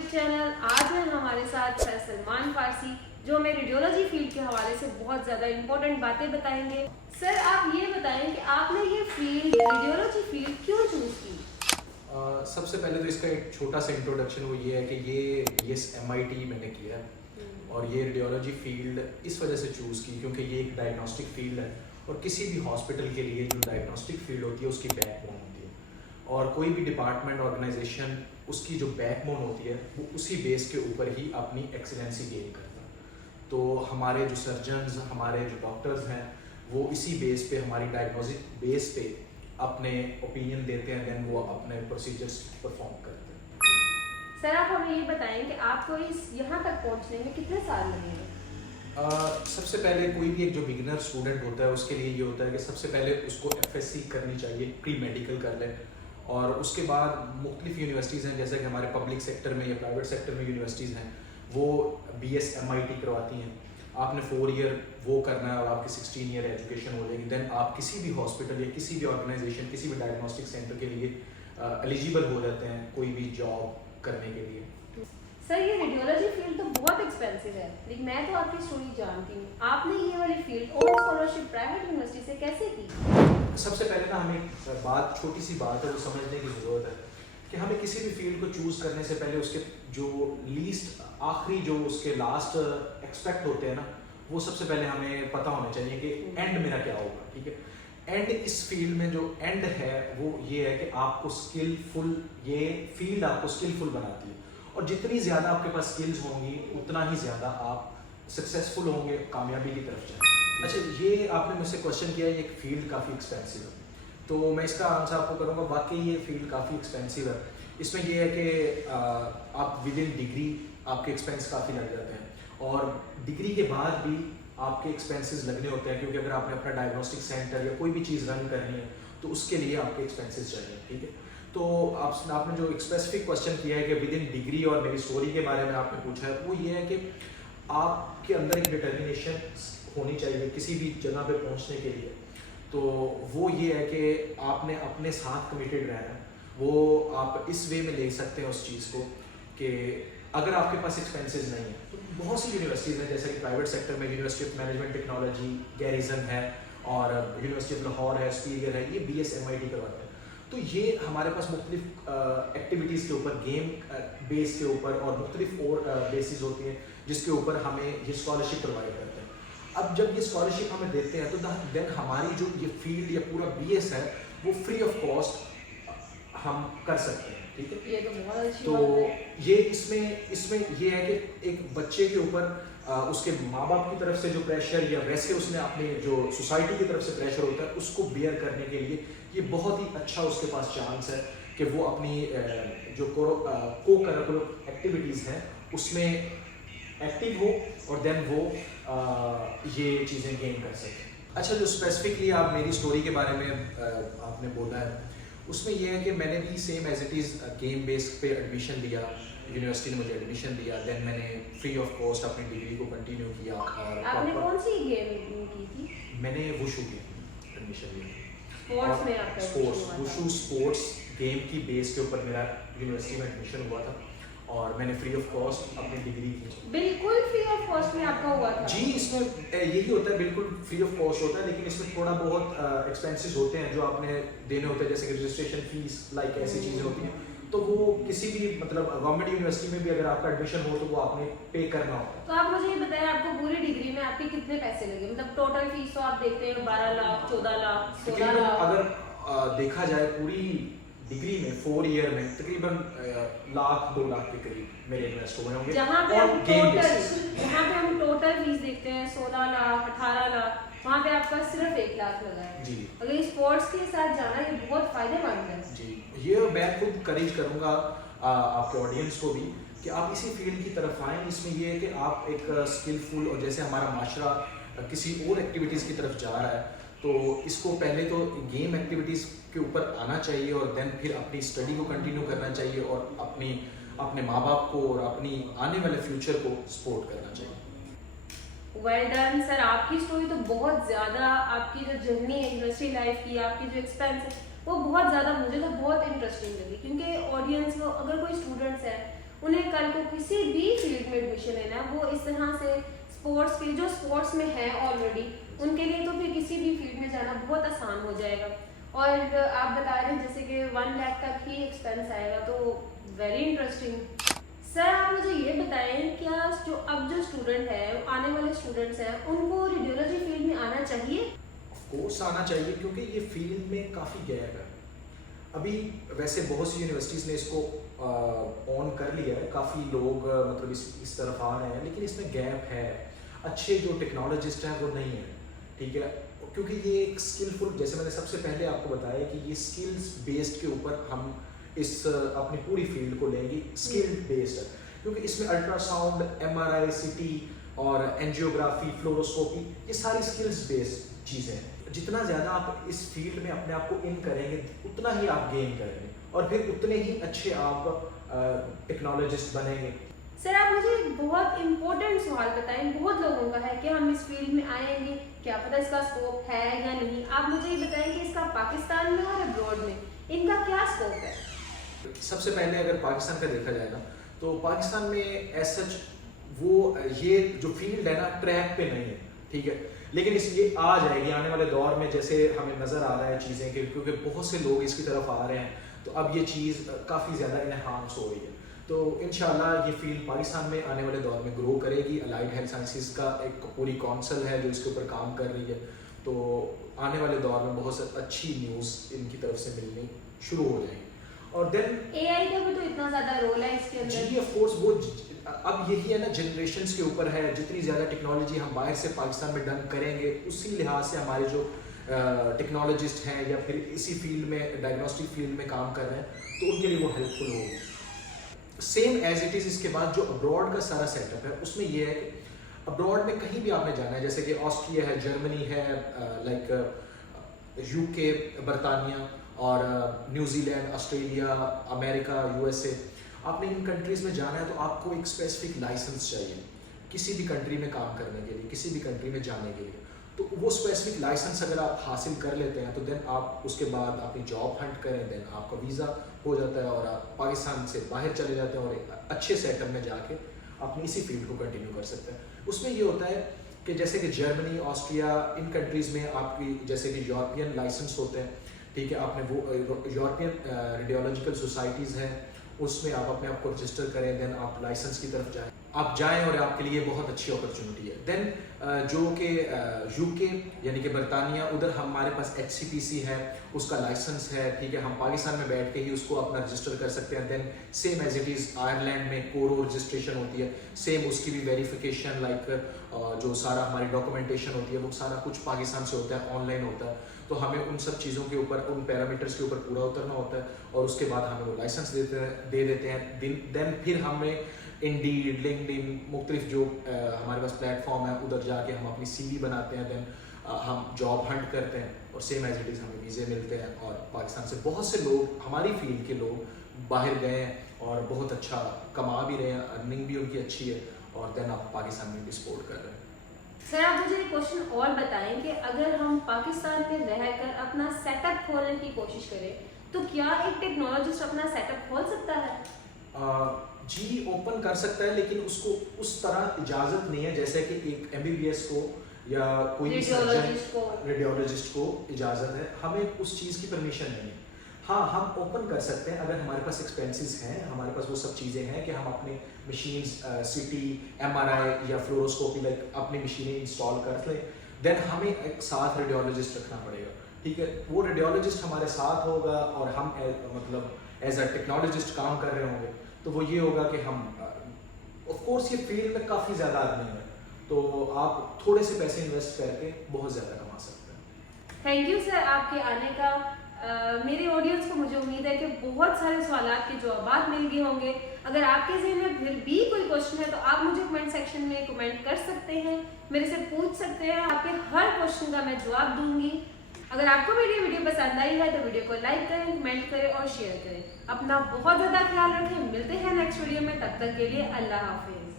YouTube channel. आज है हमारे साथ सर सलमान फारसी, जो हमें रेडियोलॉजी फील्ड के हवाले से बहुत ज़्यादा इंपॉर्टेंट बातें बताएंगे। सर आप ये बताएं कि आपने ये फील्ड रेडियोलॉजी फील्ड क्यों चूज़ की? सबसे पहले तो इसका एक छोटा सा इंट्रोडक्शन वो ये है कि ये MIT मैंने किया है और ये रेडियोलॉजी फील्ड इस वजह से चूज़ की क्योंकि ये एक डायग्नोस्टिक फील्ड है और किसी भी हॉस्पिटल के लिए जो डायग्नोस्टिक फील्ड होती है उसकी बैकबोन होती है और कोई भी डिपार्टमेंट ऑर्गेनाइजेशन उसकी जो बैकबोन होती है वो उसी बेस के ऊपर ही अपनी एक्सीलेंसी गेन करता है। तो हमारे जो सर्जन्स, हमारे जो डॉक्टर्स हैं, वो इसी बेस पे, हमारी डायग्नोस्टिक बेस पे अपने ओपिनियन देते हैं, देन वो अपने प्रोसीजर्स परफॉर्म करते हैं। सर आप हमें ये बताएं कि आपको इस यहाँ तक पहुँचने में कितने साल लगेंगे? सबसे पहले कोई भी एक जो बिगिनर स्टूडेंट होता है उसके लिए ये होता है कि सबसे पहले उसको FSC करनी चाहिए, प्री मेडिकल कर ले और उसके बाद मुख्तलिफ यूनिवर्सिटीज़ हैं जैसे कि हमारे पब्लिक सेक्टर में या प्राइवेट सेक्टर में यूनिवर्सिटीज़ हैं, वो BS MIT करवाती हैं। आपने 4 ईयर वो करना है और आपकी 16 ईयर एजुकेशन हो जाएगी। देन आप किसी भी हॉस्पिटल या किसी भी ऑर्गेनाइजेशन, किसी भी डायग्नोस्टिक सेंटर के लिए एलिजिबल हो जाते हैं कोई भी जॉब करने के लिए। सर ये रेडियोलॉजी फील्ड तो बहुत एक्सपेंसिव है, लेकिन मैं तो आपकी स्टोरी जानती हूँ। आपने ये वाली field own scholarship private university से कैसे की? सबसे पहले ना हमें छोटी सी बात है वो समझने की ज़रूरत है कि हमें किसी भी फील्ड को चूज़ करने से पहले उसके जो लीस्ट आखिरी जो उसके लास्ट एक्सपेक्ट होते हैं ना, वो सबसे पहले हमें पता होना चाहिए कि एंड मेरा क्या होगा। ठीक है, एंड इस फील्ड में जो एंड है वो ये है कि आपको स्किलफुल, ये फील्ड आपको स्किलफुल बनाती है और जितनी ज़्यादा आपके पास स्किल्स होंगी उतना ही ज़्यादा आप सक्सेसफुल होंगे, कामयाबी की तरफ जाएंगे। अच्छा, ये आपने मुझसे क्वेश्चन किया, ये फील्ड काफ़ी एक्सपेंसिव है, तो मैं इसका आंसर आपको करूँगा। वाकई ये फील्ड काफ़ी एक्सपेंसिव है। इसमें ये है कि आप विद इन डिग्री आपके एक्सपेंस काफ़ी लग जाते हैं और डिग्री के बाद भी आपके एक्सपेंसेस लगने होते हैं क्योंकि अगर आपने अपना डायग्नोस्टिक सेंटर या कोई भी चीज़ रन करनी है तो उसके लिए आपके एक्सपेंसेस चाहिए। ठीक है, तो आपने जो एक स्पेसिफिक क्वेश्चन किया है कि विद इन डिग्री और मेरी स्टोरी के बारे में आपने पूछा है, वो ये है कि आपके अंदर एक डिटर्मिनेशन होनी चाहिए किसी भी जगह पे पहुंचने के लिए। तो वो ये है कि आपने अपने साथ कमिटेड रहना है। वो आप इस वे में ले सकते हैं उस चीज़ को कि अगर आपके पास एक्सपेंसेस नहीं है तो बहुत सी यूनिवर्सिटीज़ हैं जैसे कि प्राइवेट सेक्टर में university of management technology, garrison है और यूनिवर्सिटी ऑफ लाहौर है, स्पीगर है, ये BS MIT करवाते हैं। तो ये हमारे पास मुख्तलिफ एक्टिविटीज़ के ऊपर, गेम बेस के ऊपर और मुख्तलिफ और बेसिस होती हैं जिसके ऊपर हमें ये स्कॉलरशिप प्रोवाइड करते हैं। अब जब ये स्कॉलरशिप हमें देते हैं तो देन हमारी जो ये फील्ड या पूरा BS है वो फ्री ऑफ कॉस्ट हम कर सकते हैं। ठीक है, ये तो बहुत अच्छी तो बात है। ये इसमें ये है कि एक बच्चे के ऊपर उसके माँ बाप की तरफ से जो प्रेशर या वैसे उसने अपने जो सोसाइटी की तरफ से प्रेशर होता है उसको बेयर करने के लिए ये बहुत ही अच्छा उसके पास चांस है कि वो अपनी जो को करिकुलर एक्टिविटीज़ हैं उसमें एक्टिव हो और देन वो ये चीज़ें गेन कर सके। अच्छा, जो स्पेसिफिकली आप मेरी स्टोरी के बारे में आपने बोला है उसमें यह है कि मैंने भी same as it is game base पे एडमिशन लिया, यूनिवर्सिटी ने मुझे एडमिशन दिया, देन मैंने फ्री ऑफ कॉस्ट अपनी डिग्री को कंटिन्यू किया। और आपने कौन सी गेम की थी? मैंने वुशु की एडमिशन लिया। स्पोर्ट्स में आपका स्पोर्ट्स, वुशु स्पोर्ट्स गेम की बेस के ऊपर मेरा यूनिवर्सिटी में एडमिशन हुआ था और मैंने फ्री ऑफ कॉस्ट अपनी डिग्री की। बिल्कुल फ्री ऑफ कॉस्ट में आपका हुआ था? जी, इसमें यही होता है, बिल्कुल फ्री ऑफ कॉस्ट होता है, लेकिन इसमें थोड़ा बहुत एक्सपेंसेस होते हैं जो आपने देने होते हैं, जैसे कि रजिस्ट्रेशन फीस, लाइक ऐसी चीज़ें होती हैं। तो वो किसी भी मतलब गवर्नमेंट यूनिवर्सिटी में भी अगर आपका एडमिशन हो तो वो आपने पे करना होता है। तो आप मुझे ये बताएं, आपको पूरी डिग्री में आपके कितने पैसे लगे? मतलब टोटल फीस तो आप देखते हैं 12 लाख, 14 लाख, 16 तकरीबन लाख। अगर देखा जाए पूरी डिग्री में 4 ईयर में तकरीबन लाख 2 लाख के करीब मेरे इन्वेस्ट हुए होंगे। जहाँ पे हम टोटल फीस देखते हैं 16 लाख, 18 लाख, वहाँ पे आपका सिर्फ 1 लाख लगा है। जी, अगर स्पोर्ट्स के साथ जाना ये बहुत फायदेमंद है। जी, ये मैं खुद करेज करूँगा आपके ऑडियंस को भी कि आप इसी फील्ड की तरफ आएँ। इसमें ये है कि आप एक स्किलफुल और जैसे हमारा माशरा किसी और एक्टिविटीज़ की तरफ जा रहा है तो इसको पहले तो गेम एक्टिविटीज़ के ऊपर आना चाहिए और देन फिर अपनी स्टडी को कंटिन्यू करना चाहिए और अपने माँ बाप को और अपनी आने वाले फ्यूचर को सपोर्ट करना चाहिए। वेल डन सर, आपकी स्टोरी तो बहुत ज़्यादा, आपकी जो जर्नी है यूनिवर्सिटी लाइफ की, आपकी जो एक्सपेंस है वो बहुत ज़्यादा, मुझे तो बहुत इंटरेस्टिंग लगी क्योंकि ऑडियंस को, अगर कोई स्टूडेंट्स है उन्हें कल को किसी भी फील्ड में एडमिशन लेना है, वो इस तरह से स्पोर्ट्स के जो स्पोर्ट्स में है ऑलरेडी, उनके लिए तो फिर किसी भी फील्ड में जाना बहुत आसान हो जाएगा। और आप बता रहे हैं जैसे कि 1 लाख तक ही एक्सपेंस आएगा, तो वेरी इंटरेस्टिंग। सर आप मुझे ये बताएं, क्या जो अब जो स्टूडेंट है, आने वाले स्टूडेंट्स हैं, उनको रेडियोलॉजी फील्ड में आना चाहिए? कोर्स आना चाहिए, क्योंकि ये फील्ड में काफ़ी गैप है अभी। वैसे बहुत सी यूनिवर्सिटीज़ ने इसको ऑन कर लिया है, काफ़ी लोग मतलब इस तरफ आ रहे हैं, लेकिन इसमें गैप है। अच्छे जो टेक्नोलॉजिस्ट हैं वो नहीं है, ठीक है, क्योंकि ये एक स्किलफुल, जैसे मैंने सबसे पहले आपको बताया कि ये स्किल्स बेस्ड के ऊपर हम इस अपनी पूरी फील्ड को लेंगे, स्किल बेस्ड है, क्योंकि इसमें अल्ट्रासाउंड, MRI, CT और एंजियोग्राफी, फ्लोरोस्कोपी, ये सारी स्किल्स बेस्ड चीज़ें हैं। जितना ज़्यादा आप इस फील्ड में अपने आप को इन करेंगे, उतना ही आप गेन करेंगे और फिर उतने ही अच्छे आप टेक्नोलॉजिस्ट बनेंगे। सर आप मुझे एक बहुत इंपॉर्टेंट सवाल बताएं, बहुत लोगों का है कि हम इस फील्ड में आएंगे, क्या पता इसका स्कोप है या नहीं। आप मुझे ये बताएं कि इसका पाकिस्तान में और अब्रॉड में इनका क्या स्कोप है? सबसे पहले अगर पाकिस्तान का देखा जाए ना, तो पाकिस्तान में एज सच वो ये जो फील्ड है ना ट्रैक पे नहीं है, ठीक है, लेकिन ये आ जाएगी आने वाले दौर में, जैसे हमें नज़र आ रहा है चीज़ें कि क्योंकि बहुत से लोग इसकी तरफ आ रहे हैं, तो अब ये चीज़ काफ़ी ज़्यादा इनहांस हो रही है। तो इंशाल्लाह ये फील्ड पाकिस्तान में आने वाले दौर में ग्रो करेगी। अलाइड हेल्थ साइंसेज का एक पूरी काउंसिल है जो इसके ऊपर काम कर रही है, तो आने वाले दौर में बहुत अच्छी न्यूज़ इनकी तरफ से मिलनी शुरू हो जाएगी। और देन AI का भी तो इतना ज़्यादा रोल है इसके अंदर। जी ऑफ कोर्स, वो अब यही है ना, जनरेशंस के ऊपर है। जितनी ज़्यादा टेक्नोलॉजी हम बाहर से पाकिस्तान में डन करेंगे, उसी लिहाज से हमारे जो टेक्नोलॉजिस्ट हैं या फिर इसी फील्ड में, डायग्नोस्टिक फील्ड में काम कर रहे हैं, तो उनके लिए वो हेल्पफुल होगी। सेम एज इट इज़ इसके बाद जो अब्रॉड का सारा सेटअप है, उसमें ये है कि अब्रॉड में कहीं भी आपने जाना है, जैसे कि ऑस्ट्रिया है, जर्मनी है, लाइक UK, बरतानिया और न्यूजीलैंड, ऑस्ट्रेलिया, अमेरिका, USA, आपने इन कंट्रीज़ में जाना है तो आपको एक स्पेसिफिक लाइसेंस चाहिए किसी भी कंट्री में काम करने के लिए, किसी भी कंट्री में जाने के लिए। तो वो स्पेसिफिक लाइसेंस अगर आप हासिल कर लेते हैं, तो देन आप उसके बाद अपनी जॉब हंट करें, देन आपका वीज़ा हो जाता है और आप पाकिस्तान से बाहर चले जाते हैं और एक अच्छे सेटअप में जाके अपनी इसी फील्ड को कंटिन्यू कर सकते हैं। उसमें ये होता है कि जैसे कि जर्मनी, ऑस्ट्रिया, इन कंट्रीज़ में आपकी जैसे कि यूरोपियन लाइसेंस होते हैं, ठीक है, आपने वो यूरोपियन रेडियोलॉजिकल सोसाइटीज़ हैं, उसमें आप अपने आप को रजिस्टर करें, देन आप लाइसेंस की तरफ जाएं और आपके लिए बहुत अच्छी अपॉर्चुनिटी है। देन जो कि UK यानी कि बरतानिया, उधर हमारे पास HCPC है, उसका लाइसेंस है, ठीक है, हम पाकिस्तान में बैठ के ही उसको अपना रजिस्टर कर सकते हैं। Then same as it is Ireland में कोरो रजिस्ट्रेशन होती है, सेम उसकी भी वेरिफिकेशन, लाइक जो सारा हमारी डॉक्यूमेंटेशन होती है वो सारा कुछ पाकिस्तान से होता है, ऑनलाइन होता है। तो हमें उन सब चीज़ों के ऊपर, उन पैरामीटर्स के ऊपर पूरा उतरना होता है और उसके बाद हमें वो लाइसेंस दे देते हैं। देन फिर हमें इंडीड, लिंक्डइन, मुख्तलिफ जो हमारे पास प्लेटफॉर्म है, उधर जाके हम अपनी CV बनाते हैं, देन हम जॉब हंट करते हैं और सेम एज इट इज़ हमें वीज़े मिलते हैं। और पाकिस्तान से बहुत से लोग, हमारी फील्ड के लोग बाहर गए हैं और बहुत अच्छा कमा भी रहे हैं, अर्निंग भी उनकी अच्छी है और देन आप पाकिस्तान में भी सपोर्ट कर रहे हैं। सर आप मुझे एक क्वेश्चन और बताएं कि अगर हम पाकिस्तान में रहकर अपना सेटअप खोलने की कोशिश करें, तो क्या एक टेक्नोलॉजिस्ट अपना सेटअप खोल सकता है? जी ओपन कर सकता है, लेकिन उसको उस तरह इजाज़त नहीं है जैसे कि एक MBBS को या कोई रेडियोलॉजिस्ट को इजाज़त है। हमें उस चीज़ की परमिशन नहीं है। हाँ, हम ओपन कर सकते हैं अगर हमारे पास एक्सपेंसेस हैं, हमारे पास वो सब चीज़ें हैं कि हम अपने मशीन्स CT, MRI या फ्लोरोस्कोपी लाइक अपनी मशीनें इंस्टॉल कर लें। देन हमें एक साथ रेडियोलॉजिस्ट रखना पड़ेगा, ठीक है, वो रेडियोलॉजिस्ट हमारे साथ होगा और हम मतलब एज अ टेक्नोलॉजिस्ट काम कर रहे होंगे। तो वो ये होगा कि हम ऑफ कोर्स ये फील्ड में काफ़ी ज़्यादा अर्निंग है, तो आप थोड़े से पैसे इन्वेस्ट करके बहुत ज़्यादा कमा सकते हैं। थैंक यू सर आपके आने का। मेरे ऑडियंस को मुझे उम्मीद है कि बहुत सारे सवालात के जवाब मिल गए होंगे। अगर आपके ज़हन में फिर भी कोई क्वेश्चन है तो आप मुझे कमेंट सेक्शन में कमेंट कर सकते हैं, मेरे से पूछ सकते हैं, आपके हर क्वेश्चन का मैं जवाब दूंगी। अगर आपको मेरी वीडियो पसंद आई है तो वीडियो को लाइक करें, कमेंट करें और शेयर करें। अपना बहुत ज़्यादा ख्याल रखें। मिलते हैं नेक्स्ट वीडियो में, तब तक के लिए अल्लाह हाफिज़।